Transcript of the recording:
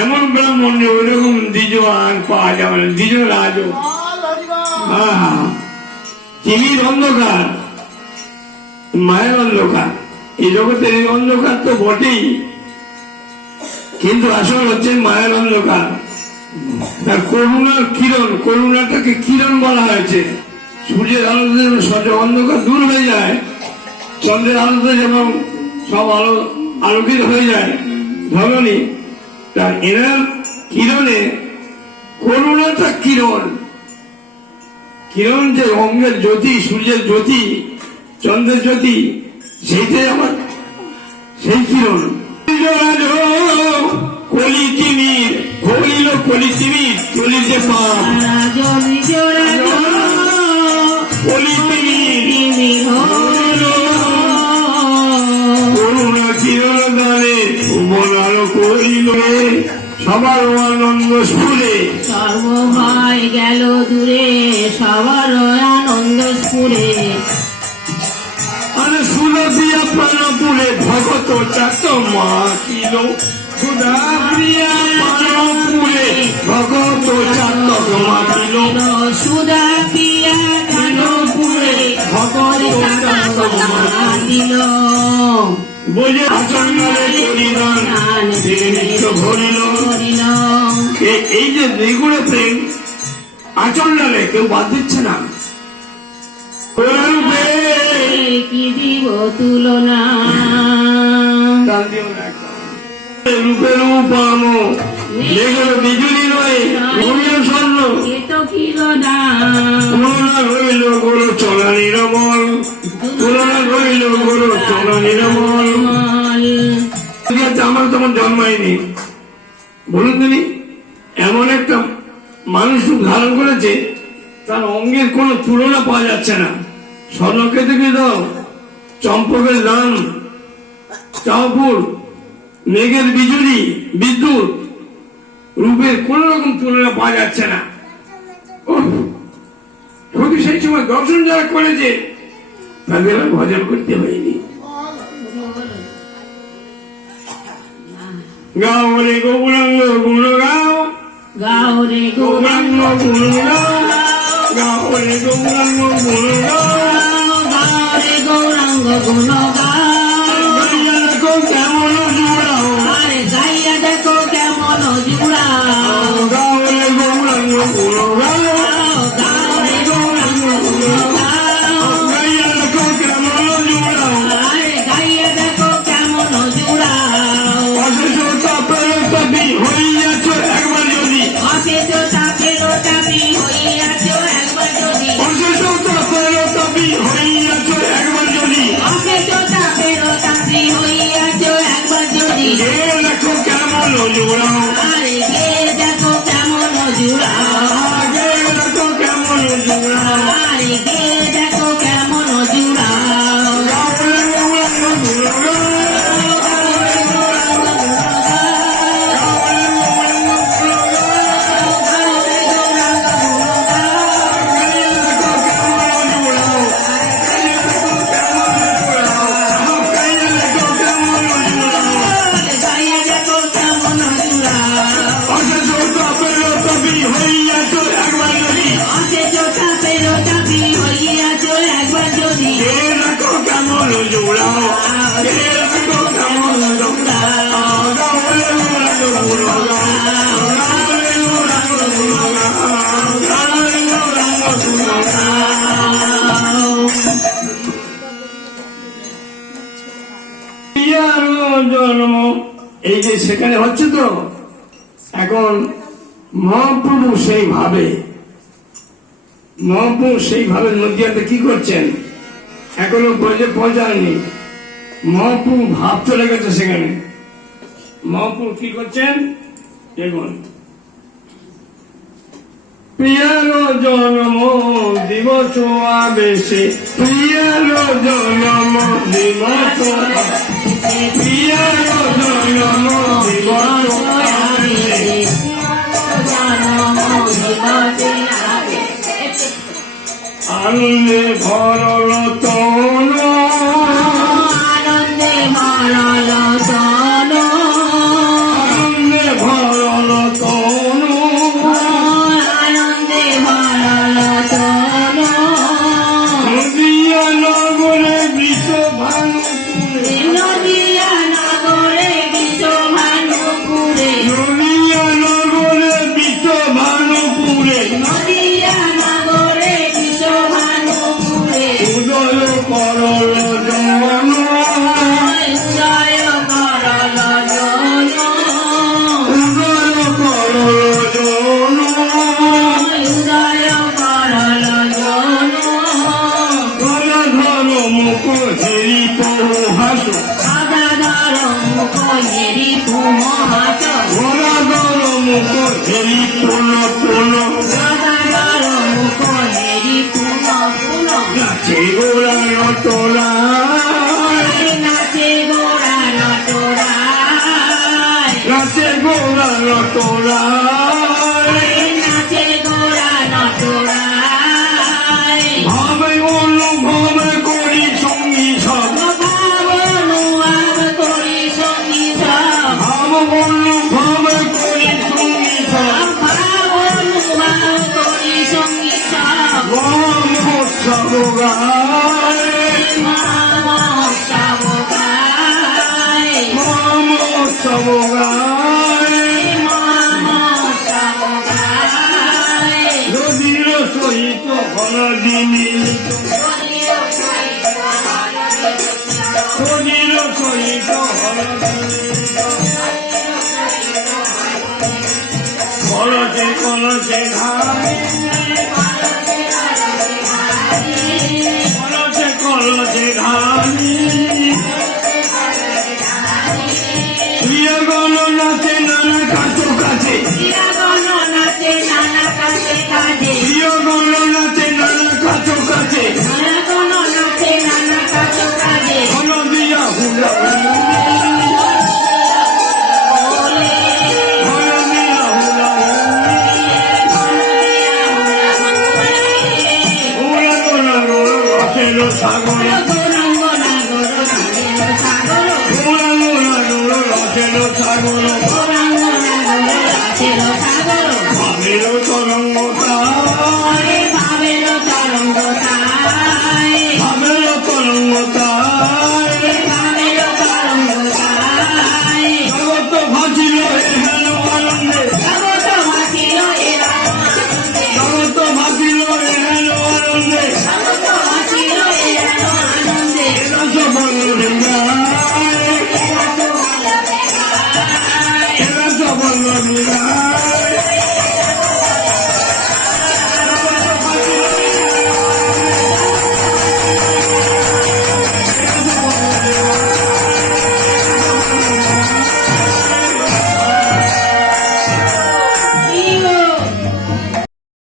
এমন ব্রাহ্মণ ওইরকম দ্বিজ আর পাওয়া যাবে না, দ্বিজ রাজ। চিনির অন্ধকার, মায়ের অন্ধকার, এই জগতের এই অন্ধকার তো বটেই, কিন্তু আসল হচ্ছে মায়ের অন্ধকার। তার করুণার কিরণ, করুণাটাকে কিরণ বলা হয়েছে। সূর্যের আলোতে যেমন অন্ধকার দূর হয়ে যায়, চন্দ্রের আলোতে যেমন সব আলো আলোকিত হয়ে যায় ধরনী, তার এনার কিরণে করুণাটা কিরণ। কিরণ যে অঙ্গের জ্যোতি, সূর্যের জ্যোতি, চন্দ্রের জ্যোতি, সেইটাই আমার সেই কিরণ। কলি চিমির হইল, কলি চিমির কলি যে পাপ, কলি চিমির করুণা কিরণ দানে উপনারো করিল, সবার আনন্দ স্ফুরে, সর্বভয় গেল দূরে, সবার আনন্দ স্ফুরে। আরে সুধা দিয়া প্রাণপুরে ভগত চাত মাতিল, সুধা প্রিয়া প্রাণপুরে ভগত চাতক মাতিল, সুধা প্রিয়া প্রাণপুরে ভগত চাতক মাতিল। বলে আচরণে করিলাম নিত্য ভরিল। এই যে দ্বিগুণ প্রেম আচরণে কেউ বাদ দিচ্ছে না। কি দিব তুলনা, রূপে রূপাম যেগুলো বিজুলি নয় স্বর্ণ, তুলনা রইল গরু চলা নিরমল, তুলনা রইল গরু চলা নিরমল। আমার তখন জন্মায়নি, বলুন তুমি, এমন একটা মানুষ ধারণ করেছে তার অঙ্গের কোন তুলনা পাওয়া যাচ্ছে না। স্বর্ণকে দেখে দাও, চম্পকের দাম, চাঁপুর, মেঘের বিজুলি, বিদ্যুৎ, রূপের কোন রকম তুলনা পাওয়া যাচ্ছে না। কিন্তু সেই সময় দর্শন যারা করেছে তাদের আর ভজন করতে হয়নি। গাও রে গৌরাঙ্গ গুণ গাও, গাও রে গৌরাঙ্গ গুণ গাও, গাও রে গৌরাঙ্গ গুণ গাও, গাও রে গৌরাঙ্গ গুণ গাও। দেখো কেমন জুড়াও, আরে গাইয়া দেখো কেমন জুড়াও, গাও রে গৌরাঙ্গ গুণ গাও, গাও রে গৌরাঙ্গ গুণ গাও। গাইয়া দেখো কেমন জুড়াও, আরে গাইয়া দেখো কেমন জুড়াও। অশেষ তাপের তাপি হইয়াছ একবার যদি, অশেষ তাপের তাপি হইয়াছ একবার যদি, অশেষ তাপের তাপি হইয়াছ একবার যদি, অশেষ তাপের তাপি হইয়াছ একবার যদি। এ দেখো কেমন জুড়াও, আরে গে দেখো কেমন জুড়াও, আগে দেখো কেমন জুড়াও, আরে গে দেখো কেমন জুড়াও। গাও রে গৌরাঙ্গ গুণ গাও, গাইয়া দেখো কেমন জুড়াও। অশেষ তাপের তাপি হইয়াছ একবার যদি, অশেষ তাপের তাপি হইয়াছ একবার যদি। এ দেখো কেমন জুড়াও, এ দেখো কেমন জুড়াও, গাও রে গৌরাঙ্গ গুণ গাও, গাও রে গৌরাঙ্গ গুণ গাও, গাও রে গৌরাঙ্গ গুণ গাও। জন্ম এই যে সেখানে হচ্ছে তো, এখন মহাপ্রভু সেইভাবে নদিয়াতে কি করছেন, এখনো ব্রজে পৌঁছায়নি। মহাপ্রভু ভাব চলে গেছে সেখানে। মহাপ্রভু কি করছেন দেখুন, প্রিয়ার জন্ম দিবস আবেশে, প্রিয়ার জন্ম দিবস, প্রিয়ার জন্ম দিবস আবেশে, আনন্দে ভরল তন, আনন্দে ভরল তন, আনন্দে মুখ হেরি পুন পুন গদাধর মুখ হেরি পুন পুন নাচে গোড়া নটরায় নাচে গোড়া নটরায় নাচে গোড়া নটরায় নাচে গোড়া নটরায় ভাবে অনুভব করি সঙ্গী সব ভাব অনুভব করি সঙ্গী সব ভাব অনুভব করি সঙ্গী সব ভাব অনুভব করি সঙ্গী সব মহোৎসব গায় মহোৎসব গায় মহোৎসব গায় মহোৎসব গায় নদীর সহিত হরদি মিলিত নদীর সহিত হরদি কলসে কলসে ধারে কলসে কলসে ধারি প্রিয়গণ নাচে নানা কাছে কাছে চিরাগণ নাচে নানা কাছে কাজে প্রিয়গণ নাচে নানা কাছে কাছে চিরাগণ নাচে নানা কাছে কাজে হলদিয়া হুলা বলে হলদিয়া হুলা হুলা গোলা গোলা রসের সাগর গৌরাঙ্গ নাগর নাগের সাগর হুলা গোলা গোলা রসের সাগর গৌরাঙ্গ নাগর নাচের সাগর ভাবের তরঙ্গ ওরে ভাবের তরঙ্গ তাই ভাবের তরঙ্গ ওরে ভাবের তরঙ্গ তাই জগত ভাসিল হেন আনন্দে জগৎ ভাসিল এরা আনন্দে জগত ভাসিল হেন আনন্দে জগৎ ভাসিল এরা আনন্দে রস বল্লভে গায় এরা তো ভালো দেখায় রস বল্লভে গায়